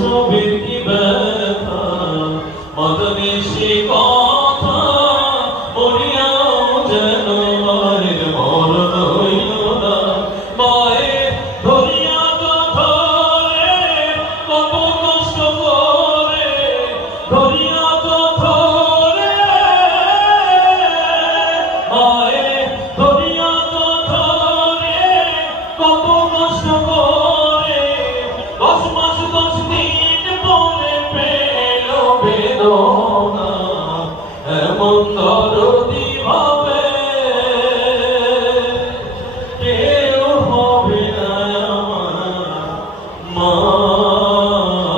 শৈশবের কি ব্যথা মদনে সে কথা মরিয়াও যেন মায়ের মরণ হইল না মায়ের ধরিয়া ধরে কত কষ্ট